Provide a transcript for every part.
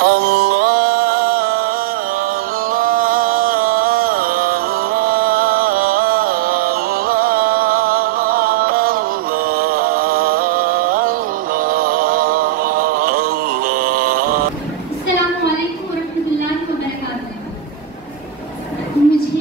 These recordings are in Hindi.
मुझे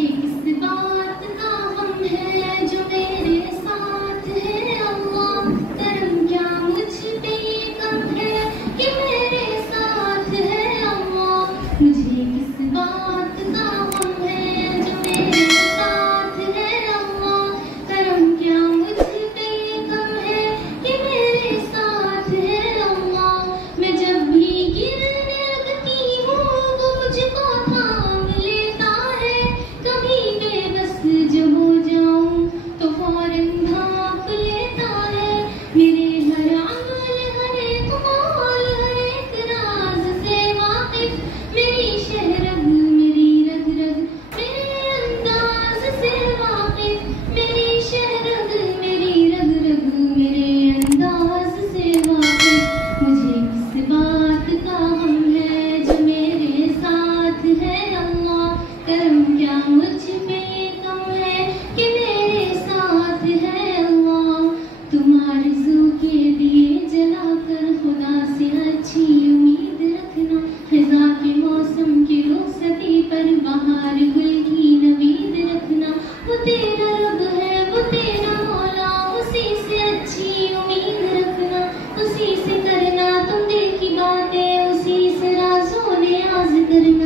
किस बात का गम है जो मेरे साथ है अल्लाह, करम क्या मुझ पे कम है कि मेरे साथ है अल्लाह। मुझे किस बात का गम है जो मेरे साथ है अल्लाह, करम क्या मुझ पे कम है कि मेरे साथ है अल्लाह। मैं जब भी गिरने लगती हूँ वो मुझको थाम लेता है, कभी बेबस जो हो जाऊं तो फौरन भाप लेता है। मेरे हर अमल हर एक कौल हर एक राज से वाकिफ, मेरी शहरग मेरी रग रग मेरे अंदाज से वाकिफ, मेरी शहरग मेरी रग रग मेरे अंदाज से वाकिफ। मुझे किस बात का गम है जो मेरे साथ है अल्लाह, करम क्या मुझ पे कम है कि मेरे साथ है अल्लाह। तुम आरज़ू के दिए जलाकर खुदा से अच्छी उम्मीद रखना, खज़ा के मौसम की रुखसती पर बहार गुल की नवीद रखना। वो तेरा रब है वो तेरा मौला, उसी से अच्छी उम्मीद रखना, उसी से करना तुम दिल की बातें, उसी से राज़ों ने आज़ करना।